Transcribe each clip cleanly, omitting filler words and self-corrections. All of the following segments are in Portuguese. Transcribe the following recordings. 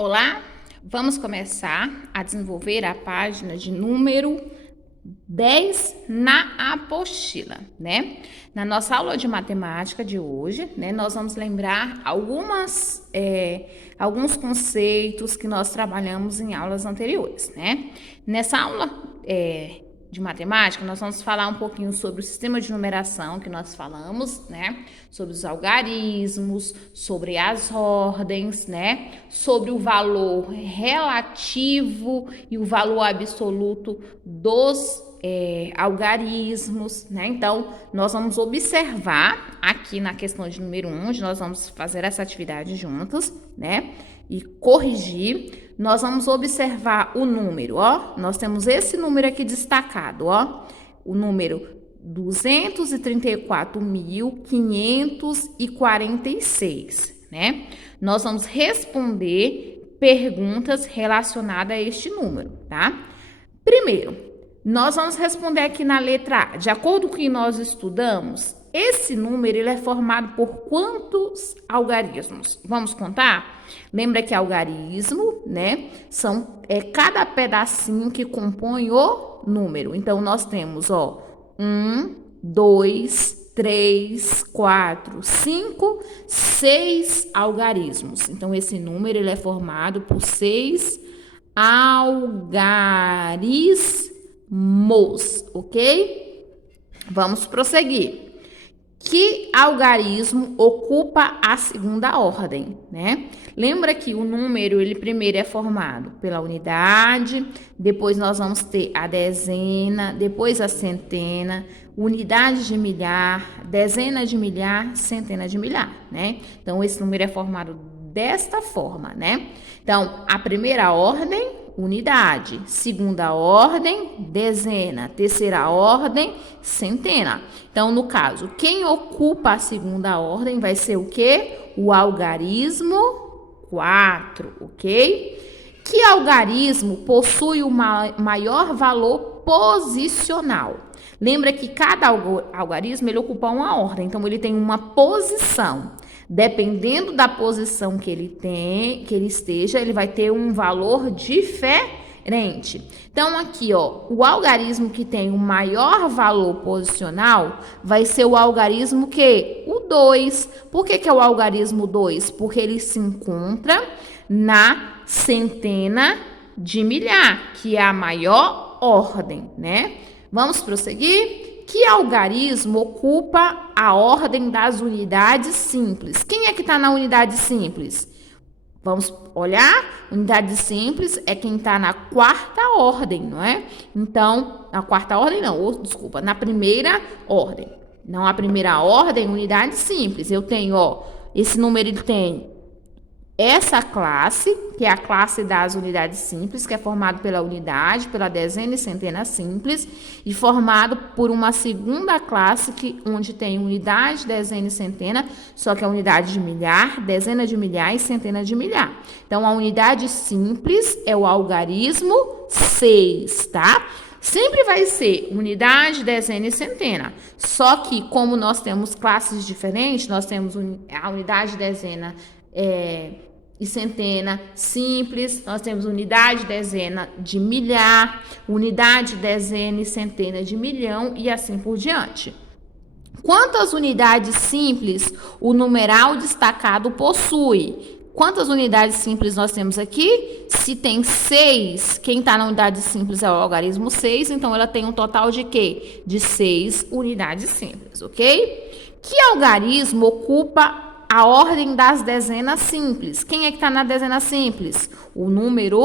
Olá, vamos começar a desenvolver a página de número 10 na apostila, né? Na nossa aula de matemática de hoje, né, nós vamos lembrar alguns conceitos que nós trabalhamos em aulas anteriores, né? Nessa aula de matemática, nós vamos falar um pouquinho sobre o sistema de numeração que nós falamos, né? Sobre os algarismos, sobre as ordens, né? Sobre o valor relativo e o valor absoluto dos algarismos, né? Então, nós vamos observar aqui na questão de número 1, onde nós vamos fazer essa atividade juntos, né? E corrigir. Nós vamos observar o número, ó. Nós temos esse número aqui destacado, ó. O número 234.546, né? Nós vamos responder perguntas relacionadas a este número, tá? Primeiro, nós vamos responder aqui na letra A. De acordo com o que nós estudamos, esse número ele é formado por quantos algarismos? Vamos contar? Lembra que algarismo, né? Cada pedacinho que compõe o número. Então, nós temos, ó, 1, 2, 3, 4, 5, 6 algarismos. Então, esse número ele é formado por 6 algarismos, ok? Vamos prosseguir. Que algarismo ocupa a segunda ordem, né? Lembra que o número, ele primeiro é formado pela unidade, depois nós vamos ter a dezena, depois a centena, unidade de milhar, dezena de milhar, centena de milhar, né? Então, esse número é formado desta forma, né? Então, a primeira ordem, unidade, segunda ordem, dezena, terceira ordem, centena. Então, no caso, quem ocupa a segunda ordem vai ser o quê? O algarismo 4, ok? Que algarismo possui o maior valor posicional? Lembra que cada algarismo ele ocupa uma ordem, então ele tem uma posição. Dependendo da posição que ele esteja, ele vai ter um valor diferente. Então, aqui, ó, o algarismo que tem o maior valor posicional vai ser o algarismo que? O 2. Por que é o algarismo 2? Porque ele se encontra na centena de milhar, que é a maior ordem, né? Vamos prosseguir? Que algarismo ocupa a ordem das unidades simples? Quem é que está na unidade simples? Vamos olhar? Unidade simples é quem está na quarta ordem, não é? Então, na quarta ordem não, desculpa, na primeira ordem. Não, a primeira ordem, unidade simples. Eu tenho, ó, esse número ele tem essa classe, que é a classe das unidades simples, que é formado pela unidade, pela dezena e centena simples, e formado por uma segunda classe, onde tem unidade, dezena e centena, só que a unidade de milhar, dezena de milhar e centena de milhar. Então, a unidade simples é o algarismo 6, tá? Sempre vai ser unidade, dezena e centena. Só que, como nós temos classes diferentes, nós temos a unidade, dezena e centena simples, nós temos unidade, dezena de milhar, unidade, dezena e centena de milhão e assim por diante. Quantas unidades simples o numeral destacado possui? Quantas unidades simples nós temos aqui? Se tem 6, quem está na unidade simples é o algarismo 6, então ela tem um total de quê? De 6 unidades simples, ok? Que algarismo ocupa a ordem das dezenas simples? Quem é que está na dezena simples? O número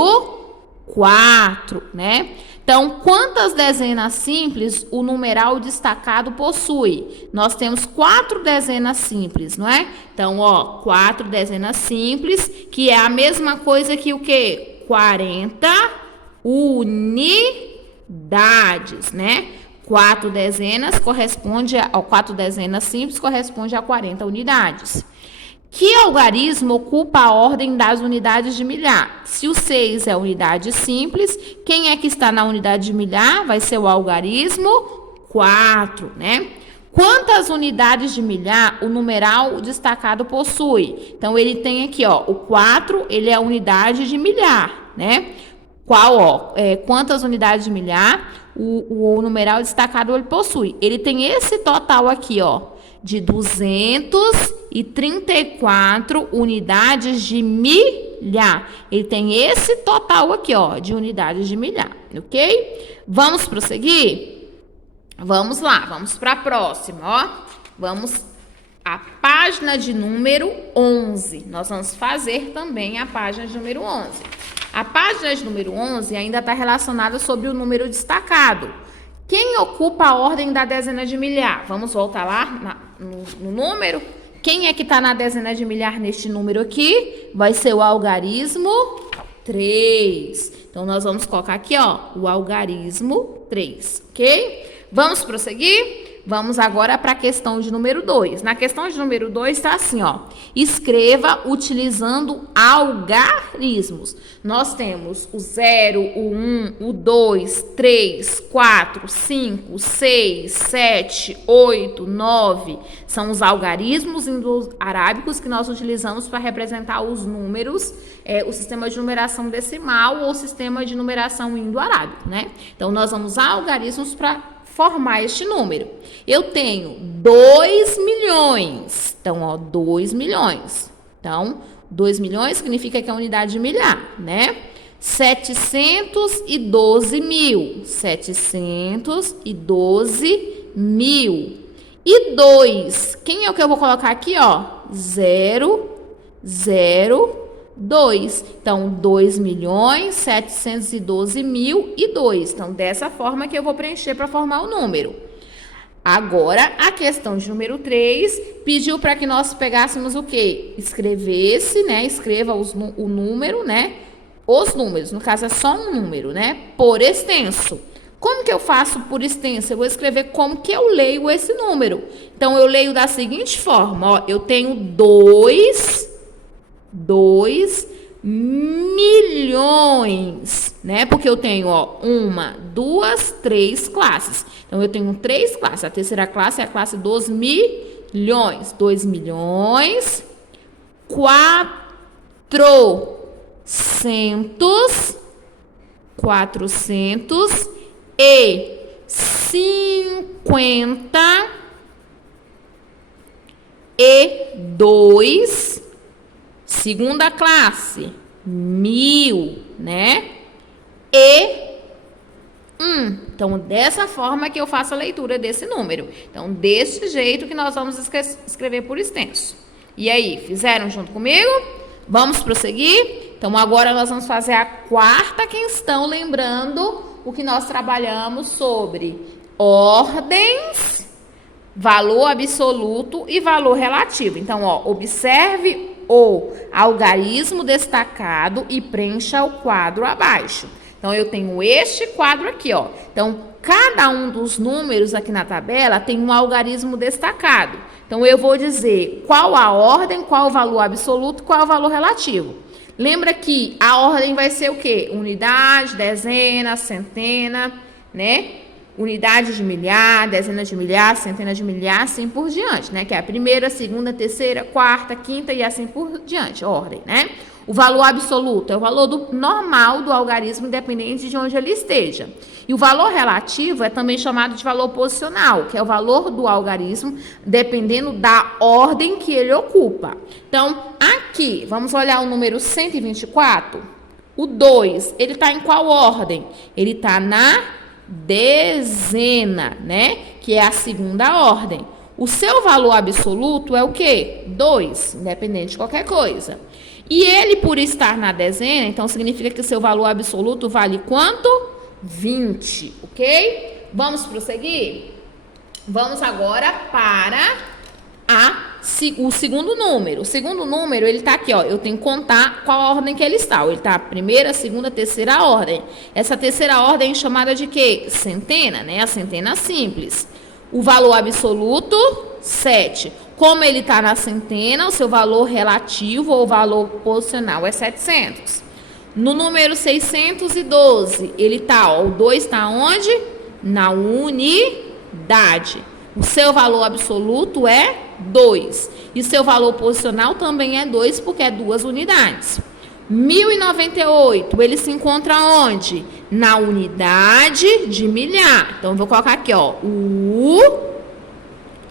4, né? Então, quantas dezenas simples o numeral destacado possui? Nós temos 4 dezenas simples, não é? Então, ó, 4 dezenas simples, que é a mesma coisa que o quê? 40 unidades, né? 4 dezenas simples corresponde a 40 unidades. Que algarismo ocupa a ordem das unidades de milhar? Se o 6 é a unidade simples, quem é que está na unidade de milhar? Vai ser o algarismo 4, né? Quantas unidades de milhar o numeral destacado possui? Então, ele tem aqui, ó, o 4, ele é a unidade de milhar, né? Quantas unidades de milhar o numeral destacado ele possui? Ele tem esse total aqui, ó, de 234 unidades de milhar. Ele tem esse total aqui, ó, de unidades de milhar, ok? Vamos prosseguir? Vamos lá, vamos para a próxima, ó. Vamos à página de número 11. Nós vamos fazer também a página de número 11. A página de número 11 ainda está relacionada sobre o número destacado. Quem ocupa a ordem da dezena de milhar? Vamos voltar lá no número. Quem é que está na dezena de milhar neste número aqui? Vai ser o algarismo 3. Então, nós vamos colocar aqui, ó, o algarismo 3, ok? Vamos prosseguir? Vamos agora para a questão de número 2. Na questão de número 2 está assim, ó. Escreva utilizando algarismos. Nós temos o 0, o 1, o 2, 3, 4, 5, 6, 7, 8, 9. São os algarismos indo-arábicos que nós utilizamos para representar os números, o sistema de numeração decimal ou sistema de numeração indo-arábico, né? Então, nós vamos usar algarismos para formar este número. Eu tenho 2 milhões. Então, ó, 2 milhões. Então, 2 milhões significa que é a unidade de milhar, né? 712 mil. 712 mil. E 2. Quem é o que eu vou colocar aqui, ó? 0, 0, 2. Então, 2.712.002. Então, dessa forma que eu vou preencher para formar o número. Agora, a questão de número 3 pediu para que nós pegássemos o quê? Escrevesse, né? Escreva o número, né? Os números, no caso é só um número, né? Por extenso. Como que eu faço por extenso? Eu vou escrever como que eu leio esse número. Então, eu leio da seguinte forma, ó. Eu tenho 2 milhões, né? Porque eu tenho, ó, 1, 2, 3 classes. Então, eu tenho 3 classes. A terceira classe é a classe dos milhões. 2 milhões, 400 e 52. Segunda classe, 1.000, né? E 1. Então, dessa forma que eu faço a leitura desse número. Então, desse jeito que nós vamos escrever por extenso. E aí, fizeram junto comigo? Vamos prosseguir? Então, agora nós vamos fazer a quarta questão, lembrando o que nós trabalhamos sobre ordens, valor absoluto e valor relativo. Então, ó, observe o algarismo destacado e preencha o quadro abaixo. Então, eu tenho este quadro aqui, ó. Então, cada um dos números aqui na tabela tem um algarismo destacado. Então, eu vou dizer qual a ordem, qual o valor absoluto, qual o valor relativo. Lembra que a ordem vai ser o quê? Unidade, dezena, centena, né? Unidade de milhar, dezena de milhar, centena de milhar, assim por diante, né? Que é a primeira, segunda, terceira, quarta, quinta e assim por diante, ordem, né? O valor absoluto é o valor normal do algarismo, independente de onde ele esteja. E o valor relativo é também chamado de valor posicional, que é o valor do algarismo, dependendo da ordem que ele ocupa. Então, aqui, vamos olhar o número 124. O 2, ele está em qual ordem? Ele está na dezena, né? Que é a segunda ordem. O seu valor absoluto é o quê? 2, independente de qualquer coisa. E ele, por estar na dezena, então significa que o seu valor absoluto vale quanto? 20, ok? Vamos prosseguir? Vamos agora para o segundo número. O segundo número, ele está aqui, ó. Eu tenho que contar qual a ordem que ele está. Ele está primeira, segunda, terceira ordem. Essa terceira ordem é chamada de quê? Centena, né? A centena simples. O valor absoluto, 7. Como ele está na centena, o seu valor relativo ou valor posicional é 700. No número 612, ele está, ó, o 2 está onde? Na unidade. O seu valor absoluto é 2. E seu valor posicional também é 2, porque é 2 unidades. 1098, ele se encontra onde? Na unidade de milhar. Então, eu vou colocar aqui, ó, o U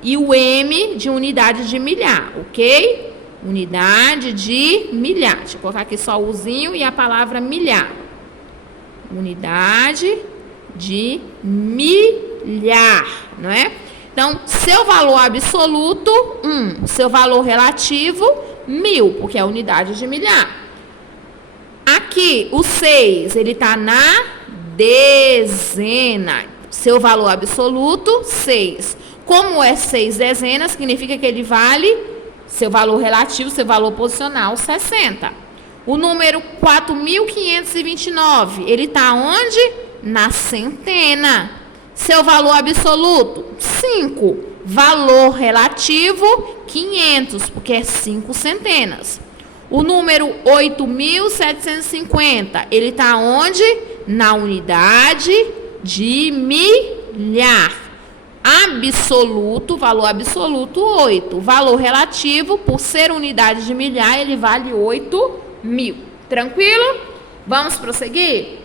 e o M de unidade de milhar, ok? Unidade de milhar. Deixa eu colocar aqui só o Uzinho e a palavra milhar. Unidade de milhar, não é? Então, seu valor absoluto, 1. Seu valor relativo, 1000, porque é a unidade de milhar. Aqui, o 6, ele está na dezena. Seu valor absoluto, 6. Como é 6 dezenas, significa que ele vale seu valor relativo, seu valor posicional, 60. O número 4.529, ele está onde? Na centena. Seu valor absoluto, 5. Valor relativo, 500, porque é 5 centenas. O número 8.750, ele está onde? Na unidade de milhar. Absoluto, valor absoluto, 8. Valor relativo, por ser unidade de milhar, ele vale 8.000. Tranquilo? Vamos prosseguir?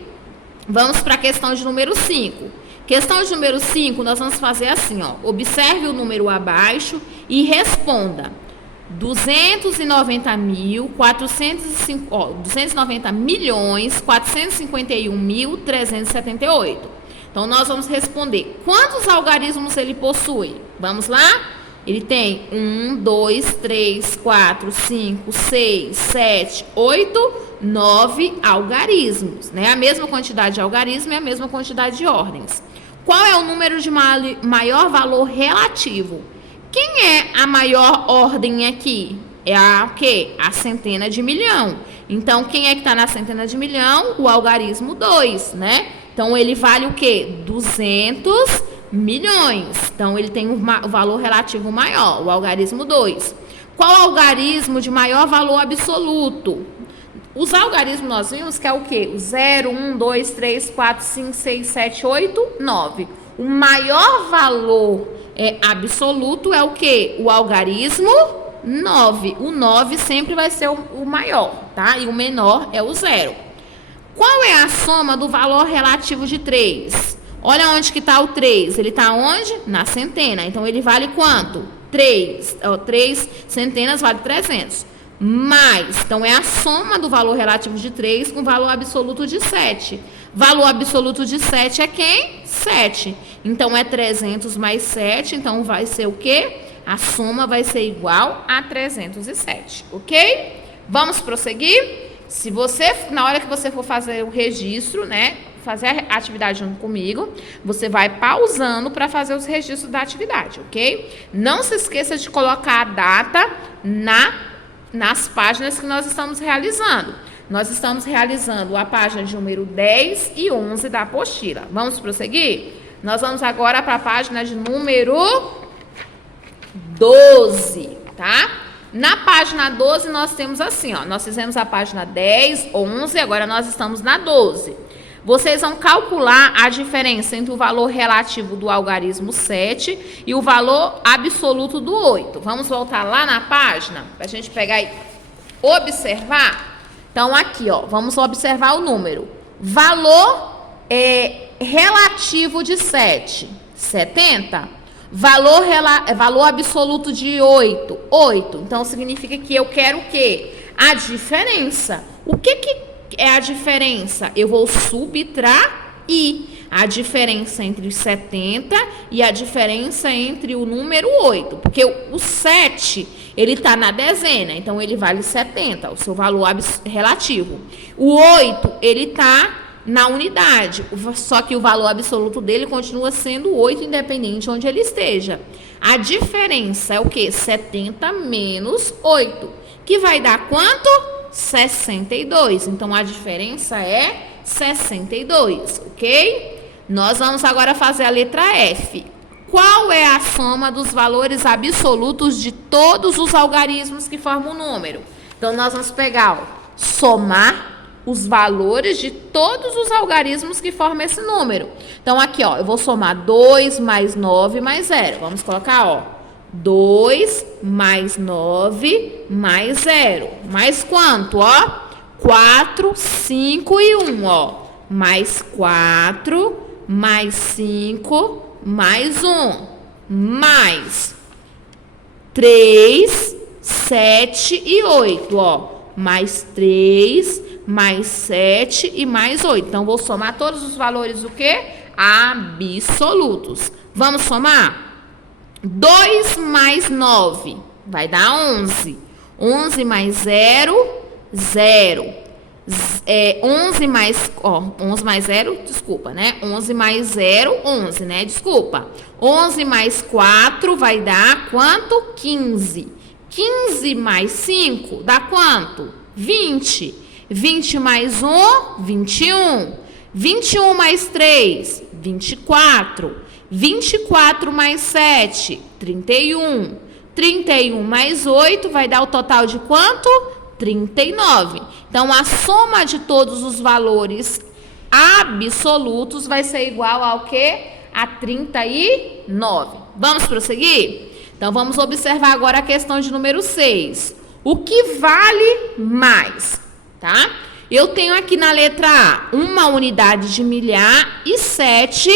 Vamos para a questão de número 5. Questão de número 5, nós vamos fazer assim, ó. Observe o número abaixo e responda. 290 milhões 451.378. Então, nós vamos responder. Quantos algarismos ele possui? Vamos lá? Ele tem 1, 2, 3, 4, 5, 6, 7, 8, 9 algarismos. Né? A mesma quantidade de algarismos e a mesma quantidade de ordens. Qual é o número de maior valor relativo? Quem é a maior ordem aqui? É a o quê? A centena de milhão. Então, quem é que está na centena de milhão? O algarismo 2, né? Então, ele vale o quê? 200 milhões. Então, ele tem um valor relativo maior, o algarismo 2. Qual algarismo de maior valor absoluto? Os algarismos nós vimos que é o quê? O 0, 1, 2, 3, 4, 5, 6, 7, 8, 9. O maior valor absoluto é o quê? O algarismo 9. O 9 sempre vai ser o maior, tá? E o menor é o 0. Qual é a soma do valor relativo de 3? Olha onde que está o 3. Ele está onde? Na centena. Então, ele vale quanto? 3. 3 centenas vale 300. Mais, então, é a soma do valor relativo de 3 com o valor absoluto de 7. Valor absoluto de 7 é quem? 7. Então, é 300 mais 7. Então, vai ser o quê? A soma vai ser igual a 307, ok? Vamos prosseguir? Se você, na hora que você for fazer o registro, né, fazer a atividade junto comigo, você vai pausando para fazer os registros da atividade, ok? Não se esqueça de colocar a data nas páginas que nós estamos realizando. Nós estamos realizando a página de número 10 e 11 da apostila. Vamos prosseguir? Nós vamos agora para a página de número 12, tá? Na página 12, nós temos assim, ó. Nós fizemos a página 10, 11, agora nós estamos na 12. Vocês vão calcular a diferença entre o valor relativo do algarismo 7 e o valor absoluto do 8. Vamos voltar lá na página, para a gente pegar e observar. Então, aqui, ó, vamos observar o número. Valor relativo de 7, 70. Valor absoluto de 8, 8. Então, significa que eu quero o quê? A diferença. O que é a diferença? Eu vou subtrair a diferença entre os 70 e a diferença entre o número 8. Porque o 7, ele está na dezena, então ele vale 70, o seu valor relativo. O 8, ele está na unidade, só que o valor absoluto dele continua sendo 8, independente de onde ele esteja. A diferença é o quê? 70 menos 8, que vai dar quanto? 62. Então, a diferença é 62, ok? Nós vamos agora fazer a letra F. Qual é a soma dos valores absolutos de todos os algarismos que formam o número? Então, nós vamos pegar, ó, somar os valores de todos os algarismos que formam esse número. Então, aqui, ó, eu vou somar 2 mais 9 mais 0. Vamos colocar, ó, 2 mais 9 mais 0. Mais quanto, ó? 4, 5 e 1, ó. Mais 4, mais 5, mais 1. Mais 3, 7 e 8, ó. Mais 3, mais 7 e mais 8. Então, vou somar todos os valores do quê? Absolutos. Vamos somar? 2 mais 9 vai dar 11. 11 mais 0, 0. 11 mais, ó, 11 mais 0, desculpa, né? 11 mais 0, 11, né? Desculpa. 11 mais 4 vai dar quanto? 15. 15 mais 5 dá quanto? 20. 20 mais 1, 21. 21 mais 3, 24. 24 mais 7, 31. 31 mais 8 vai dar o total de quanto? 39. Então, a soma de todos os valores absolutos vai ser igual ao quê? A 39. Vamos prosseguir? Então, vamos observar agora a questão de número 6. O que vale mais, tá? Eu tenho aqui na letra A, 1 unidade de milhar e 7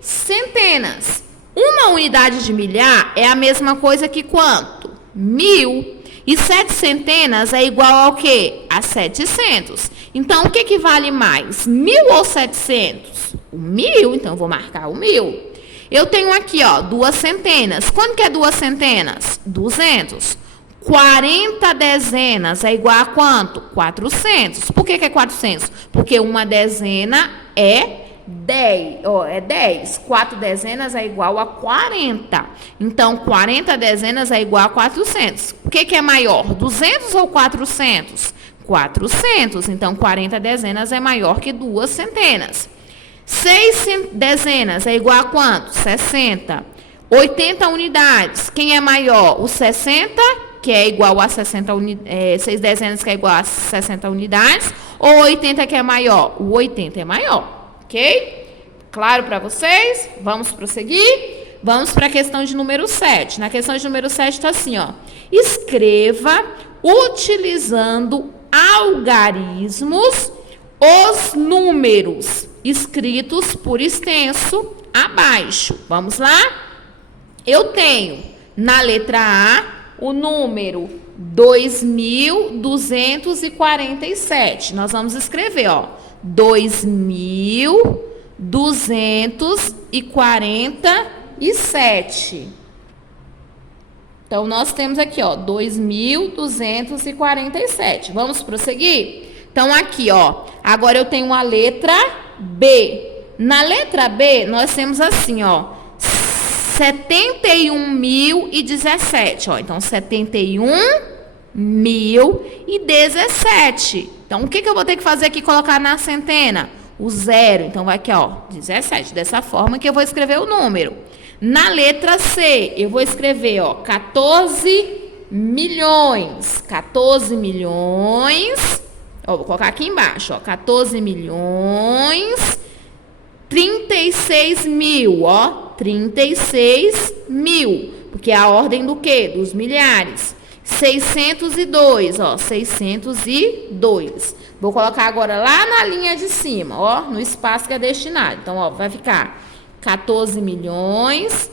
centenas. 1 unidade de milhar é a mesma coisa que quanto? 1000. E 7 centenas é igual ao quê? A 700. Então, o que vale mais? 1000 ou 700? O 1000, então eu vou marcar o 1000. Eu tenho aqui, ó, 2 centenas. Quanto que é 2 centenas? 200. 40 dezenas é igual a quanto? 400. Por que é 400? Porque uma dezena é 10, ó, é 10. 4 dezenas é igual a 40. Então, 40 dezenas é igual a 400. O que é maior? 200 ou 400? 400. Então, 40 dezenas é maior que 2 centenas. 6 dezenas é igual a quanto? 60. 80 unidades. Quem é maior? O 60, que é igual a 60 unidades. 6 dezenas, que é igual a 60 unidades. Ou 80, que é maior? O 80 é maior. Ok? Claro para vocês? Vamos prosseguir? Vamos para a questão de número 7. Na questão de número 7 está assim, ó. Escreva, utilizando algarismos, os números escritos por extenso abaixo. Vamos lá? Eu tenho na letra A o número 2.247. Nós vamos escrever, ó. 2.247. Então, nós temos aqui, ó, 2.247. Vamos prosseguir? Então, aqui, ó, agora eu tenho a letra B. Na letra B, nós temos assim, ó, 71.017, ó. Então, 71.017. Então, o que eu vou ter que fazer aqui? Colocar na centena? O 0. Então, vai aqui, ó, 17. Dessa forma que eu vou escrever o número. Na letra C, eu vou escrever, ó, 14 milhões. 14 milhões. Ó, vou colocar aqui embaixo, ó, 14 milhões. 36 mil, ó, 36 mil. Porque é a ordem do quê? Dos milhares. 602, ó, 602. Vou colocar agora lá na linha de cima, ó, no espaço que é destinado. Então, ó, vai ficar 14 milhões,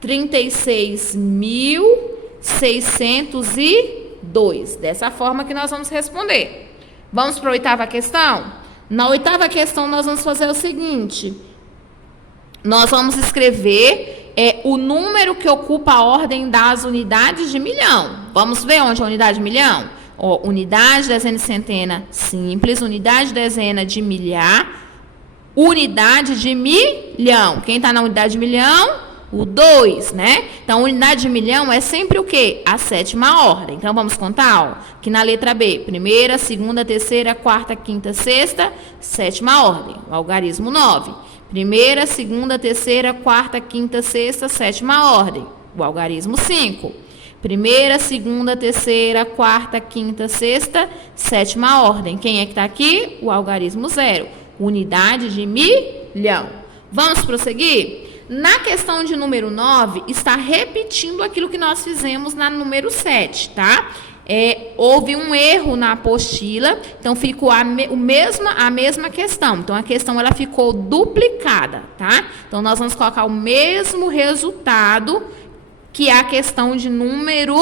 36.602. Dessa forma que nós vamos responder. Vamos para a 8ª questão? Na 8ª questão, nós vamos fazer o seguinte. Nós vamos escrever o número que ocupa a ordem das unidades de milhão. Vamos ver onde é a unidade de milhão? Ó, unidade, dezena e centena simples, unidade, dezena de milhar, unidade de milhão. Quem está na unidade de milhão? O 2, né? Então, unidade de milhão é sempre o quê? A 7ª ordem. Então, vamos contar, ó, que na letra B, primeira, segunda, terceira, quarta, quinta, sexta, 7ª ordem. O algarismo 9. Primeira, segunda, terceira, quarta, quinta, sexta, 7ª ordem. O algarismo 5. Primeira, segunda, terceira, quarta, quinta, sexta, sétima ordem. Quem é que está aqui? O algarismo 0. Unidade de milhão. Vamos prosseguir? Na questão de número 9, está repetindo aquilo que nós fizemos na número 7, tá? Houve um erro na apostila, então ficou a mesma questão. Então, a questão ela ficou duplicada, tá? Então, nós vamos colocar o mesmo resultado que é a questão de número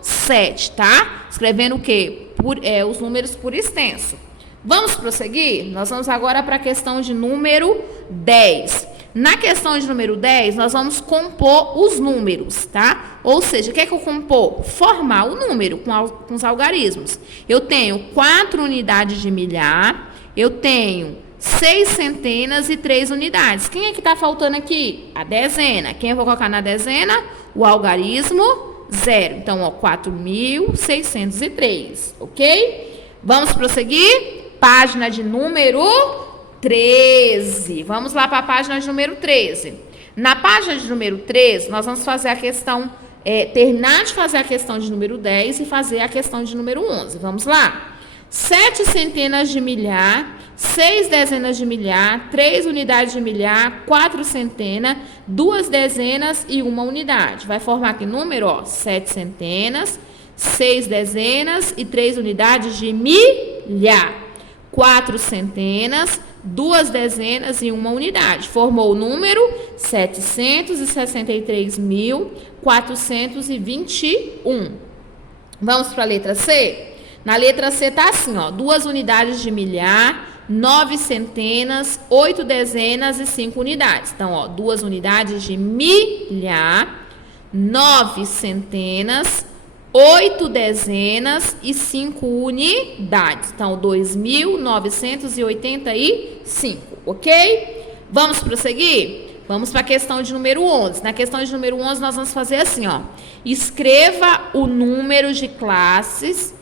7, tá? Escrevendo o quê? Os números por extenso. Vamos prosseguir? Nós vamos agora para a questão de número 10. Na questão de número 10, nós vamos compor os números, tá? Ou seja, o que é que eu compor? Formar o número com os algarismos. Eu tenho 4 unidades de milhar, eu tenho 6 centenas e 3 unidades. Quem é que está faltando aqui? A dezena. Quem eu vou colocar na dezena? O algarismo 0. Então, ó, 4.603, ok? Vamos prosseguir? Página de número 13. Vamos lá para a página de número 13. Na página de número 13, nós vamos fazer a questão, terminar de fazer a questão de número 10 e fazer a questão de número 11. Vamos lá? 7 centenas de milhar, 6 dezenas de milhar, 3 unidades de milhar, 4 centenas, 2 dezenas e 1 unidade. Vai formar que número? Ó, 7 centenas, 6 dezenas e 3 unidades de milhar. 4 centenas, 2 dezenas e 1 unidade. Formou o número 763.421. Vamos para a letra C? Na letra C está assim, ó, 2 unidades de milhar, 9 centenas, 8 dezenas e 5 unidades. Então, ó, 2 unidades de milhar, 9 centenas, 8 dezenas e 5 unidades. Então, 2.985, ok? Vamos prosseguir? Vamos para a questão de número 11. Na questão de número 11, nós vamos fazer assim, ó. Escreva o número de classes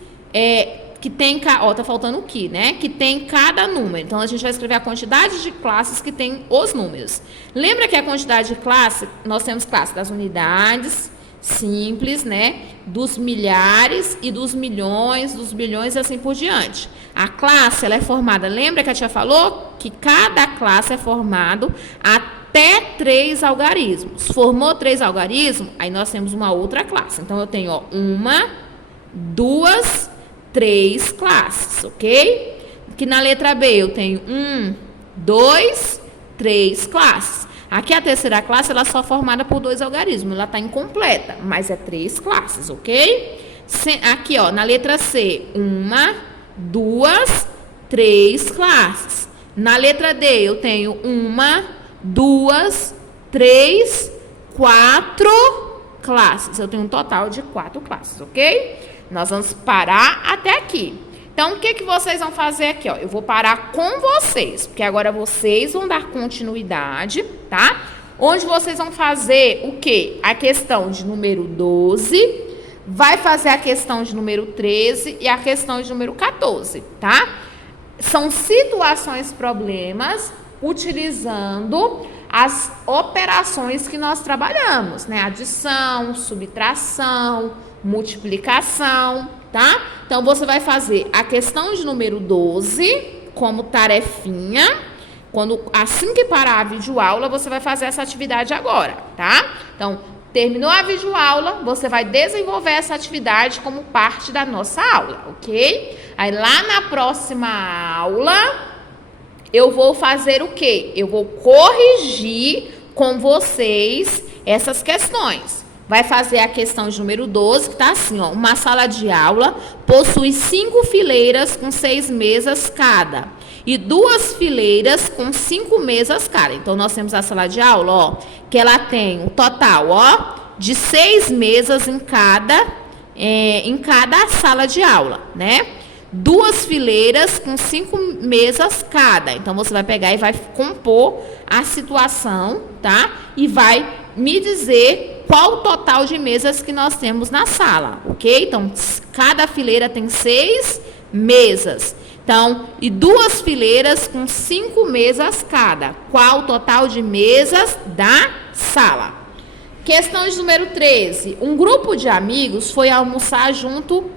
que tem... Ó, tá faltando o que, né? Que tem cada número. Então, a gente vai escrever a quantidade de classes que tem os números. Lembra que a quantidade de classe, nós temos classe das unidades simples, né? Dos milhares e dos milhões e assim por diante. A classe, ela é formada, lembra que a tia falou? Que cada classe é formado até 3 algarismos. Formou 3 algarismos, aí nós temos uma outra classe. Então, eu tenho, ó, 1, 2, 3 classes, ok? Aqui na letra B, eu tenho 1, 2, 3 classes. Aqui a terceira classe, ela é só formada por 2 algarismos. Ela está incompleta, mas é 3 classes, ok? Aqui, ó, na letra C, 1, 2, 3 classes. Na letra D, eu tenho 1, 2, 3, 4 classes. Eu tenho um total de 4 classes, ok? Nós vamos parar até aqui. Então, o que vocês vão fazer aqui, ó? Eu vou parar com vocês, porque agora vocês vão dar continuidade, tá? Onde vocês vão fazer o quê? A questão de número 12, vai fazer a questão de número 13 e a questão de número 14, tá? São situações, problemas, utilizando as operações que nós trabalhamos, né? Adição, subtração, multiplicação, tá? Então, você vai fazer a questão de número 12 como tarefinha. Assim que parar a videoaula, você vai fazer essa atividade agora, tá? Então, terminou a videoaula, você vai desenvolver essa atividade como parte da nossa aula, ok? Aí, lá na próxima aula, eu vou fazer o quê? Eu vou corrigir com vocês essas questões. Vai fazer a questão de número 12, que está assim, ó. Uma sala de aula possui 5 fileiras com 6 mesas cada. E 2 fileiras com 5 mesas cada. Então, nós temos a sala de aula, ó, que ela tem um total, ó, de 6 mesas em cada sala de aula, né? 2 fileiras com 5 mesas cada. Então, você vai pegar e vai compor a situação, tá? E vai me dizer qual o total de mesas que nós temos na sala, ok? Então, cada fileira tem 6 mesas. Então, e 2 fileiras com 5 mesas cada. Qual o total de mesas da sala? Questão de número 13. Um grupo de amigos foi almoçar junto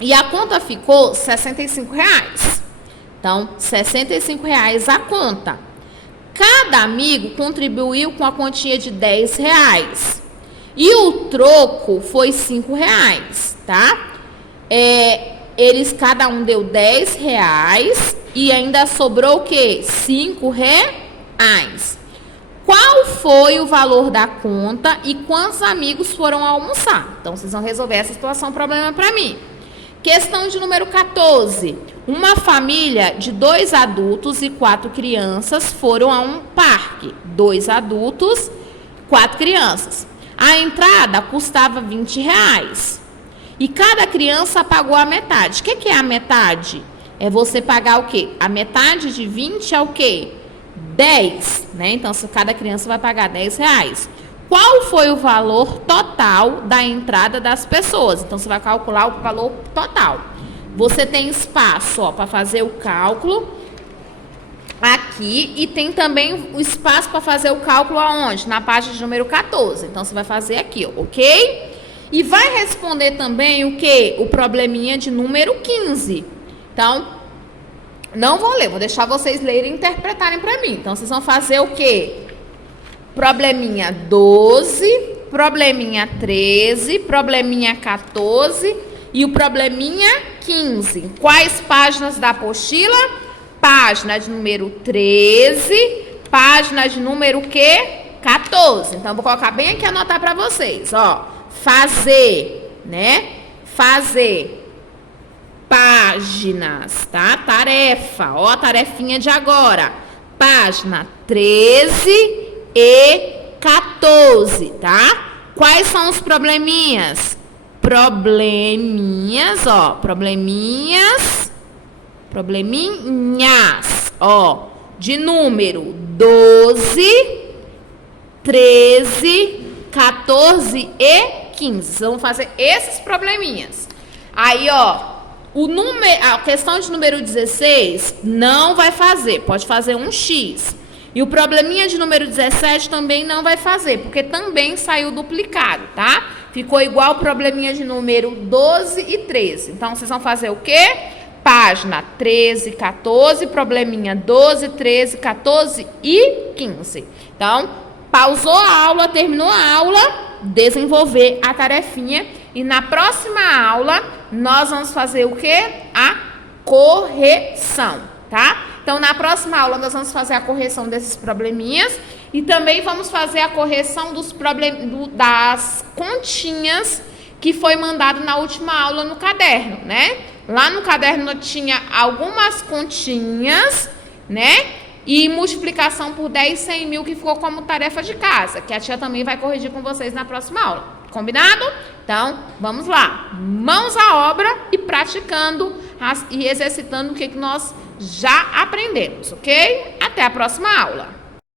e a conta ficou R$ 65. Então, R$ 65 a conta. Cada amigo contribuiu com a quantia de R$ 10. E o troco foi R$ 5, tá? Cada um deu R$ 10 e ainda sobrou o quê? R$ 5. Qual foi o valor da conta e quantos amigos foram almoçar? Então, vocês vão resolver essa situação, problema para mim. Questão de número 14. Uma família de 2 adultos e 4 crianças foram a um parque. 2 adultos, 4 crianças. A entrada custava R$ 20. E cada criança pagou a metade. O que é a metade? É você pagar o quê? A metade de 20 é o quê? 10, né? Então, cada criança vai pagar R$ 10. Qual foi o valor total da entrada das pessoas? Então, você vai calcular o valor total. Você tem espaço para fazer o cálculo aqui e tem também o espaço para fazer o cálculo aonde? Na página de número 14. Então, você vai fazer aqui, ó, ok? E vai responder também o quê? O probleminha de número 15. Então, não vou ler, vou deixar vocês lerem e interpretarem para mim. Então, vocês vão fazer o quê? Probleminha 12, probleminha 13, probleminha 14 e o probleminha 15. Quais páginas da apostila? Página de número 13, página de número o quê? 14. Então, vou colocar bem aqui e anotar para vocês, ó. Fazer, né? Fazer páginas, tá? Tarefa, ó, a tarefinha de agora. Página 13 e 14, tá? Quais são os probleminhas? Probleminhas, ó, probleminhas, ó, de número 12, 13, 14 e 15. Vocês vão fazer esses probleminhas. Aí, ó, a questão de número 16 não vai fazer, pode fazer um X. E o probleminha de número 17 também não vai fazer, porque também saiu duplicado, tá? Ficou igual o probleminha de número 12 e 13. Então, vocês vão fazer o quê? Página 13, 14, probleminha 12, 13, 14 e 15. Então, pausou a aula, terminou a aula, desenvolver a tarefinha. E na próxima aula, nós vamos fazer o quê? A correção, tá? Então, na próxima aula, nós vamos fazer a correção desses probleminhas e também vamos fazer a correção das continhas que foi mandado na última aula no caderno, né? Lá no caderno tinha algumas continhas, né? E multiplicação por 10, 100 mil, que ficou como tarefa de casa, que a tia também vai corrigir com vocês na próxima aula. Combinado? Então, vamos lá. Mãos à obra e praticando e exercitando o que nós já aprendemos, ok? Até a próxima aula.